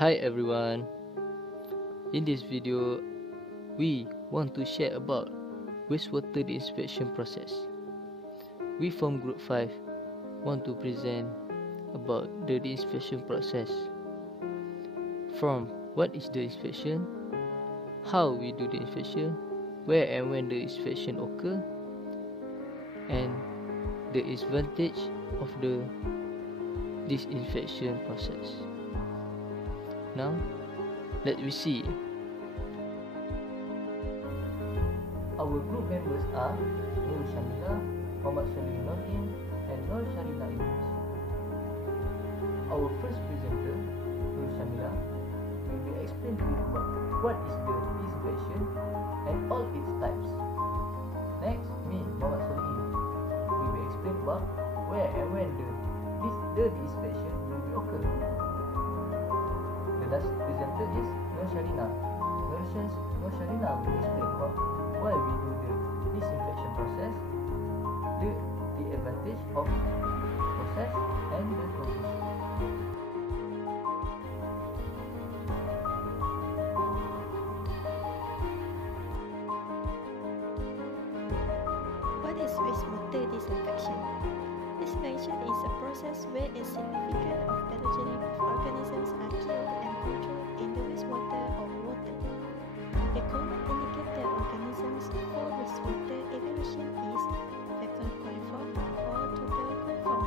Hi everyone, in this video we want to share about wastewater disinfection process. We from group 5 want to present about the disinfection process. From what is the disinfection, how we do the disinfection, where and when the disinfection occur, and the advantage of the disinfection process. Now, let me see. Our group members are Nur Shamila, Muhammad Salim Nordin, and Nur Sharina Idris. Our first presenter, Nur Shamila, will be explained to you about what is the disinfection and all its types. Next, me, Muhammad Salim, will be explained about where and when the disinfection will be occur. The last presenter is Nur Sharina. Nur Sharina will explain about why we do the disinfection process, the advantage of process, and the conclusion. What is wastewater disinfection? Disinfection is a process where a significant of pathogenic organisms are killed and controlled in the wastewater or water. The common indicator organisms for wastewater evaluation is fecal coliform or total coliform.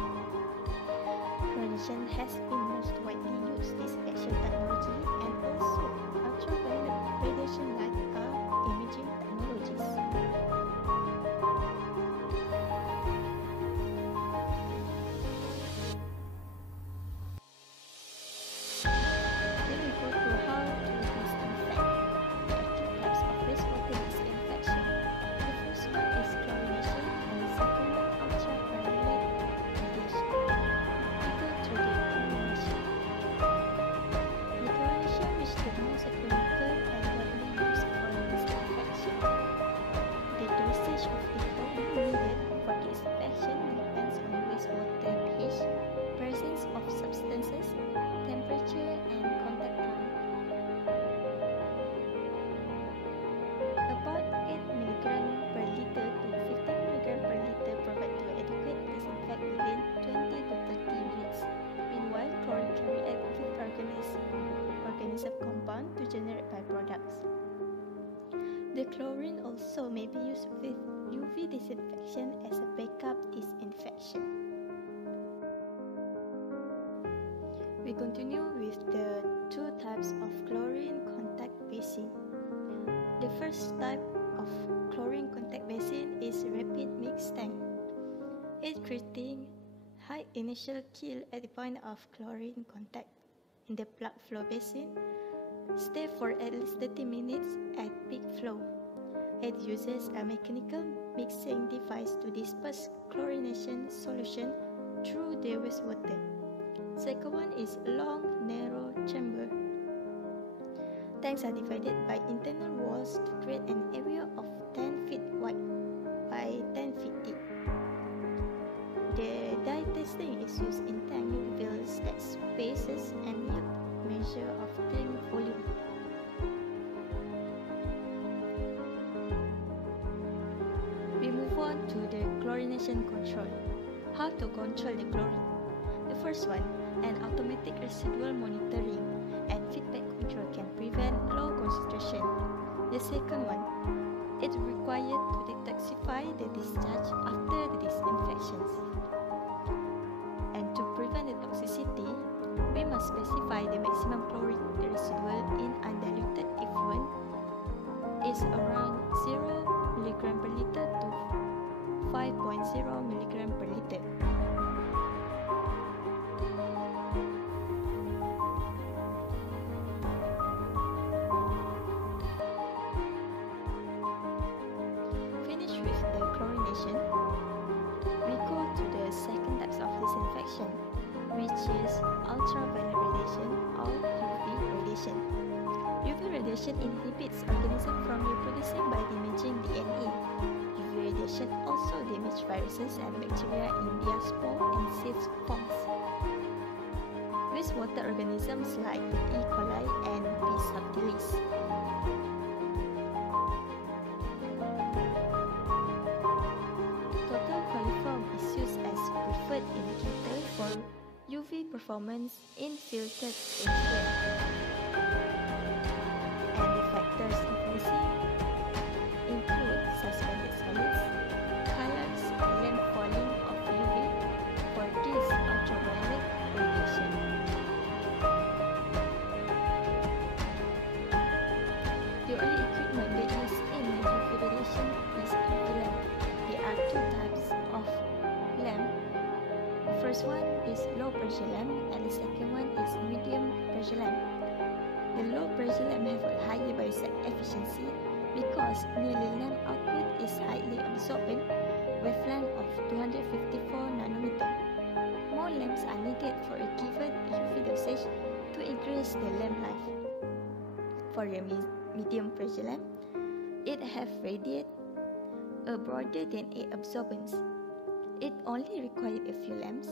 Chlorination has been most widely used disinfection technology, and also ultraviolet radiation light are imaging technologies. Compound to generate byproducts. The chlorine also may be used with UV disinfection as a backup disinfection. We continue with the two types of chlorine contact basin. The first type of chlorine contact basin is rapid mix tank. It creating high initial kill at the point of chlorine contact. In the plug flow basin, stay for at least 30 minutes at peak flow. It uses a mechanical mixing device to disperse chlorination solution through the wastewater. Second one is long, narrow chamber. Tanks are divided by internal walls to create an area of 10 feet wide by 10 feet deep. The dye testing is used in tank reveals that spaces and yield measure of tank volume. We move on to the chlorination control. How to control the chlorine? The first one, an automatic residual monitoring and feedback control can prevent low concentration. The second one, it's required to detoxify the discharge after the disinfections. And to prevent the toxicity, we must specify the maximum chlorine residual in undiluted effluent is around 0 mg per liter to 5.0 mg per liter. Finish with the chlorination. We go to the second types of disinfection, which is ultraviolet radiation or UV radiation. UV radiation inhibits organisms from reproducing by damaging DNA. UV radiation also damages viruses and bacteria in their spore and seed forms. wastewater organisms like E. coli and B. subtilis. Total coliform is used as preferred indicator for UV performance in filtered effluent. And the factors influencing include suspended solids, colors, and length falling of UV for this ultraviolet radiation. The only equipment that is in UV radiation is UV lamp. There are two types of lamp. The first one is low pressure lamp and the second one is medium pressure lamp. The low pressure lamp have a higher biosite efficiency because nearly lamp output is highly absorbent, wavelength of 254 nanometer. More lamps are needed for a given UV dosage to increase the lamp life. For the medium pressure lamp, it have radiate a broader than A absorbance. It only requires a few lamps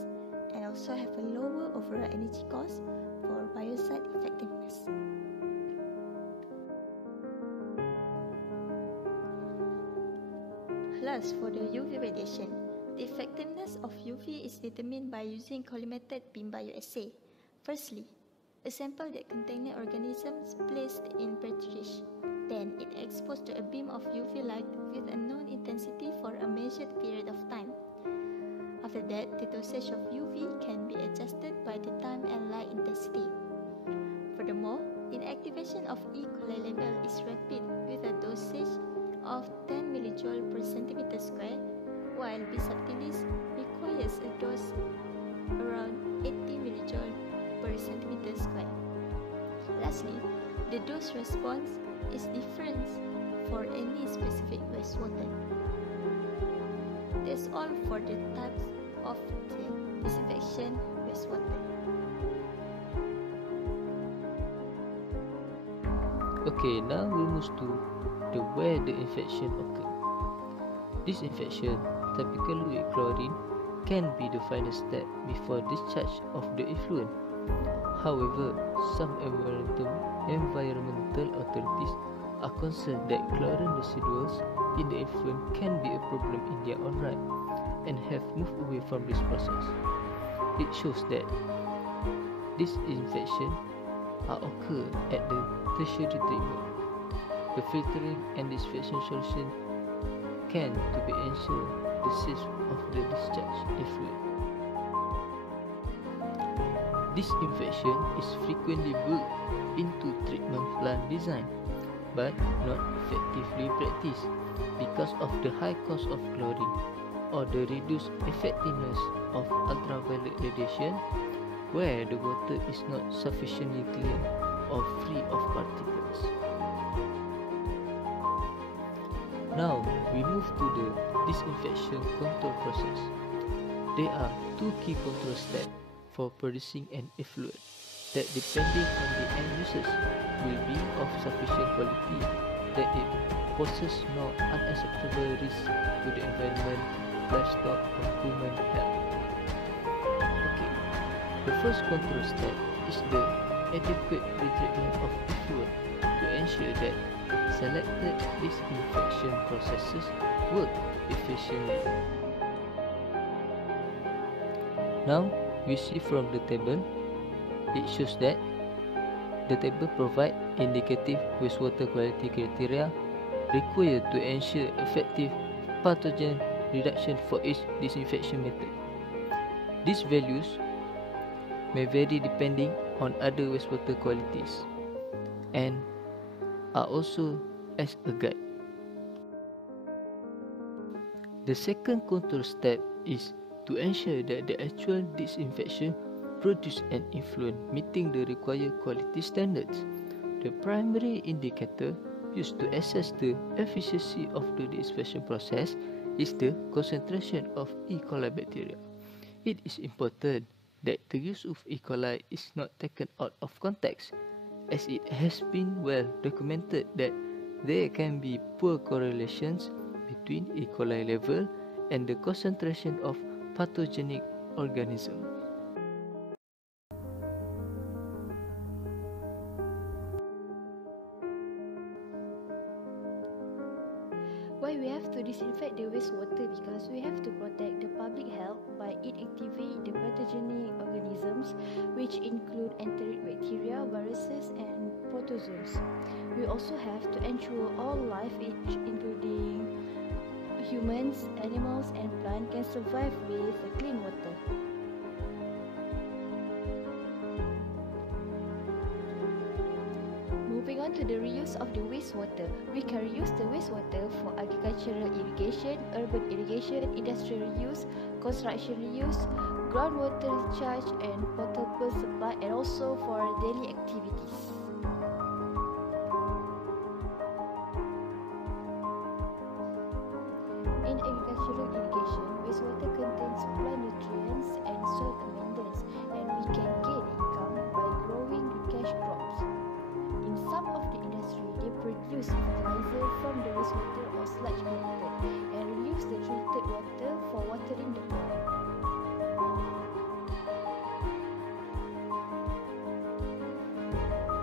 and also have a lower overall energy cost for biocide effectiveness. Last, for the UV radiation, the effectiveness of UV is determined by using collimated beam bioassay. Firstly, a sample that contains organisms placed in petri dish. Then, it exposed to a beam of UV light with a known intensity for a measured period of time. After that, the dosage of UV can be adjusted by the time and light intensity. Furthermore, inactivation of E. coli level is rapid with a dosage of 10 mJ per centimeter square, while B. subtilis requires a dose around 80 mJ per centimeter square. Lastly, the dose response is different for any specific wastewater. That's all for the types of the disinfection wastewater. Okay, now we move to where the infection occurs. This infection, typically with chlorine, can be the final step before discharge of the effluent. However, some environmental authorities are concerned that chlorine residuals in the effluent can be a problem in their own right and have moved away from this process. It shows that disinfection occur at the tertiary treatment. The filtering and disinfection solution can to be ensure the safe of the discharge effluent. Disinfection is frequently built into treatment plant design, but not effectively practiced because of the high cost of chlorine or the reduced effectiveness of ultraviolet radiation, where the water is not sufficiently clear or free of particles. Now we move to the disinfection control process. There are two key control steps for producing an effluent that, depending on the end users, will be of sufficient quality that it poses no unacceptable risk to the environment, livestock, or human health. Okay, the first control step is the adequate pretreatment of effluent to ensure that selected disinfection processes work efficiently. Now we see from the table, it shows that the table provides indicative wastewater quality criteria required to ensure effective pathogen reduction for each disinfection method. These values may vary depending on other wastewater qualities and are also as a guide. The second control step is to ensure that the actual disinfection produces an effluent meeting the required quality standards. The primary indicator used to assess the efficiency of the disinfection process is the concentration of E. coli bacteria. It is important that the use of E. coli is not taken out of context, as it has been well documented that there can be poor correlations between E. coli level and the concentration of pathogenic organisms. Why we have to disinfect the wastewater? Because we have to protect the public health by inactivating the pathogenic organisms, which include enteric bacteria, viruses, and protozoans. We also have to ensure all life, including humans, animals, and plants, can survive with clean water. Moving on to the reuse of the wastewater, we can reuse the wastewater for agricultural irrigation, urban irrigation, industrial use, construction reuse, groundwater recharge, and potable supply, and also for daily activities. In agricultural irrigation, wastewater contains plant nutrients and soil amendments, and we can gain income by growing cash crops. In some of the industry, they produce fertilizer from the wastewater or sludge method and reuse the treated water for watering the plant.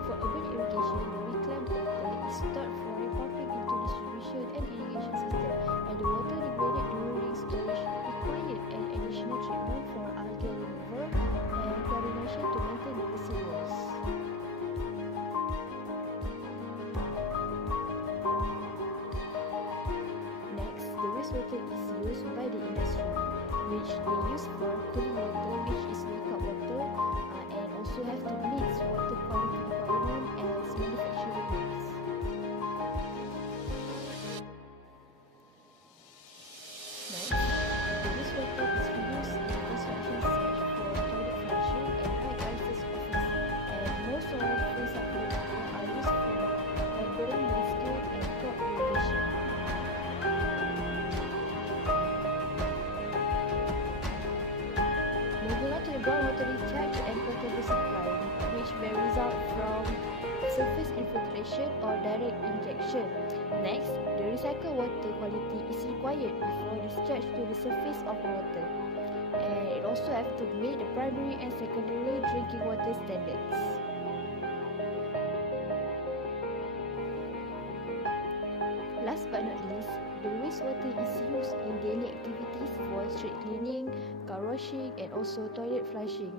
For urban irrigation, the reclaimed water is stored for repumping into distribution and irrigation system, and the water degraded during storage required an additional treatment for algae removal and chlorination to maintain the reservoirs. Wastewater is used by the industry, which they use for cooling water, which is wake-up water, and also have to meet water quality requirement as manufacturing needs. Next, the wastewater is reused in construction site for toilet flushing and high rises office, and most of the recycled water are used for urban landscape and crop irrigation. Moving on to the groundwater recharge and potable supply, which may result from surface infiltration or direct injection. Next, the recycled water quality is required before discharge to the surface of the water, and it also has to meet the primary and secondary drinking water standards. Last but not least, the wastewater is used in daily activities for street cleaning, car washing, and also toilet flushing.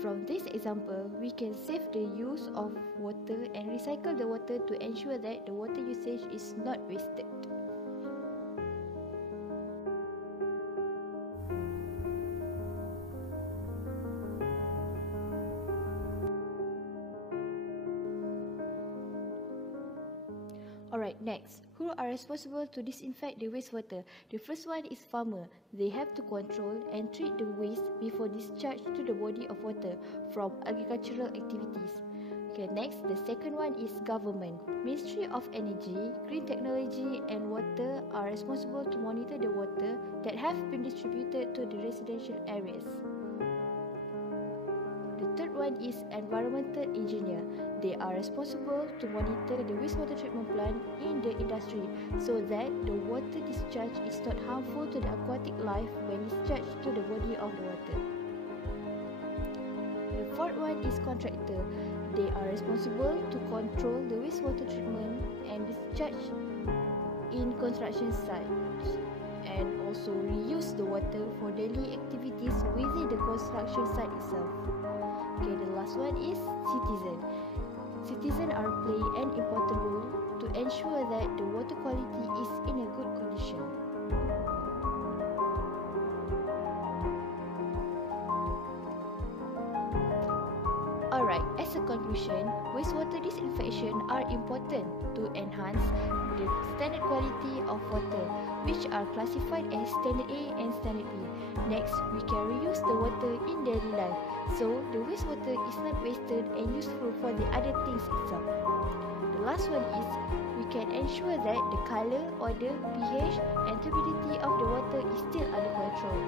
From this example, we can save the use of water and recycle the water to ensure that the water usage is not wasted. Alright, next, who are responsible to disinfect the wastewater? The first one is farmer. They have to control and treat the waste before discharge to the body of water from agricultural activities. Okay, next, the second one is government. Ministry of Energy, Green Technology and Water are responsible to monitor the water that have been distributed to the residential areas. The third one is environmental engineer. They are responsible to monitor the wastewater treatment plant in the industry so that the water discharge is not harmful to the aquatic life when discharged to the body of the water. The fourth one is contractor. They are responsible to control the wastewater treatment and discharge in construction sites and also reuse the water for daily activities within the construction site itself. Okay, the last one is citizen. Citizens are play an important role to ensure that the water quality is in a good condition. Alright, as a conclusion, wastewater disinfection are important to enhance the standard quality of water, which are classified as Standard A and Standard B. Next, we can reuse the water in daily life, so the wastewater is not wasted and useful for the other things itself. The last one is, we can ensure that the color, odor, pH and turbidity of the water is still under control.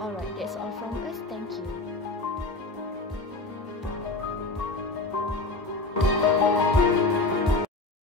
Alright, that's all from us. Thank you.